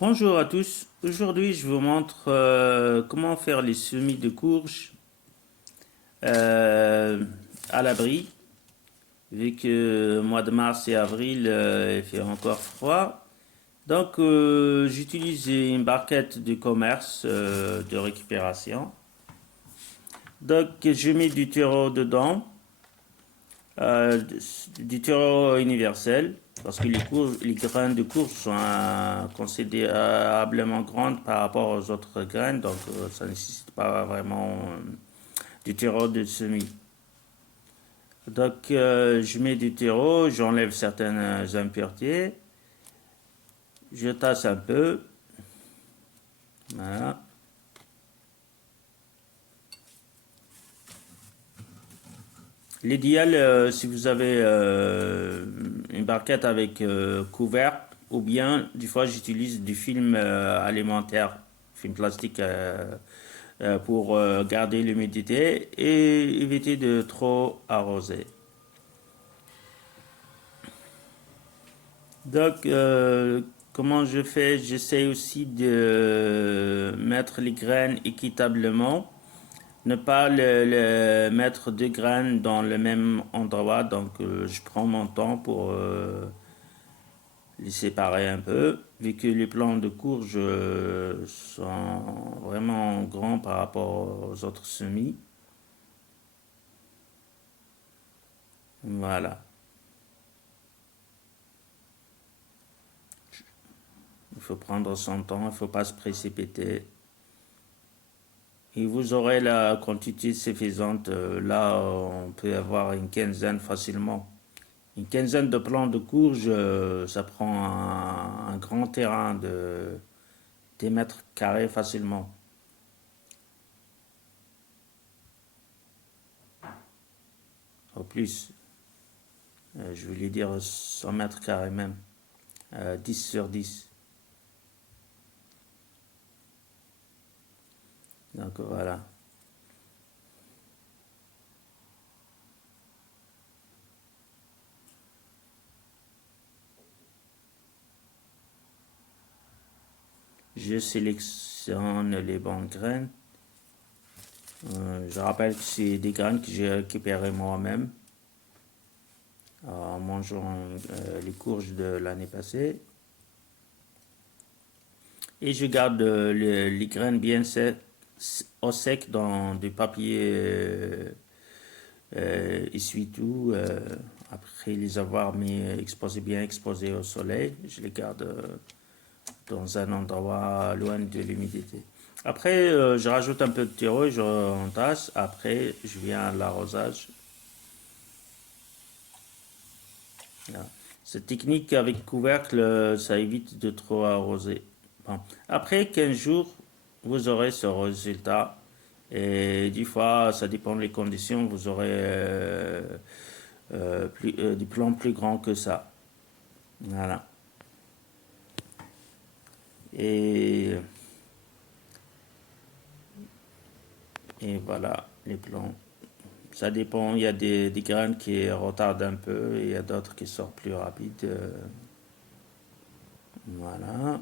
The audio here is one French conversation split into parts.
Bonjour à tous, aujourd'hui je vous montre comment faire les semis de courge euh, à l'abri, vu que mois de mars et avril il fait encore froid. Donc j'utilise une barquette de commerce de récupération. Donc je mets du terreau dedans, euh, du terreau universel, parce que les graines de courge sont considérablement grandes par rapport aux autres graines, donc ça ne nécessite pas vraiment du terreau de semis. Donc je mets du terreau, j'enlève certaines impuretés, je tasse un peu, voilà. L'idéal, si vous avez une barquette avec couvercle, ou bien, des fois, j'utilise du film alimentaire, film plastique, pour garder l'humidité et éviter de trop arroser. Donc, comment je fais? J'essaie aussi de mettre les graines équitablement. Ne pas mettre deux graines dans le même endroit. Donc, je prends mon temps pour les séparer un peu. Vu que les plants de courge sont vraiment grands par rapport aux autres semis. Voilà. Il faut prendre son temps, il ne faut pas se précipiter. Et vous aurez la quantité suffisante. Là, on peut avoir une quinzaine facilement. Une quinzaine de plants de courge, ça prend un grand terrain de des mètres carrés facilement. Au plus, je voulais dire 100 mètres carrés même. 10 sur 10. Donc voilà. Je sélectionne les bonnes graines. Je rappelle que c'est des graines que j'ai récupérées moi-même en mangeant les courges de l'année passée. Et je garde les graines bien au sec dans du papier essuie-tout. Après les avoir mis bien exposés au soleil, je les garde dans un endroit loin de l'humidité. Après, je rajoute un peu de terreau et je entasse. Après, je viens à l'arrosage. Voilà. Cette technique avec couvercle, ça évite de trop arroser. Bon. Après 15 jours, vous aurez ce résultat. Et des fois, ça dépend des conditions, vous aurez des plants plus grands que ça. Voilà. Et, et voilà, les plants. Ça dépend, il y a des graines qui retardent un peu, et il y a d'autres qui sortent plus rapides. Voilà.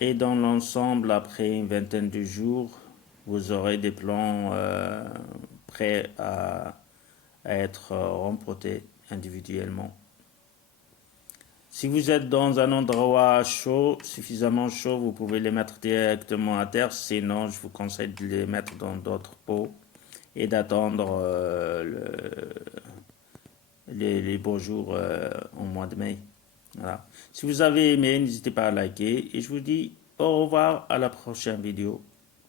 Et dans l'ensemble, après une vingtaine de jours, vous aurez des plants prêts à être rempotés individuellement. Si vous êtes dans un endroit chaud, suffisamment chaud, vous pouvez les mettre directement à terre. Sinon, je vous conseille de les mettre dans d'autres pots et d'attendre les beaux jours au mois de mai. Voilà. Si vous avez aimé, n'hésitez pas à liker et je vous dis au revoir à la prochaine vidéo.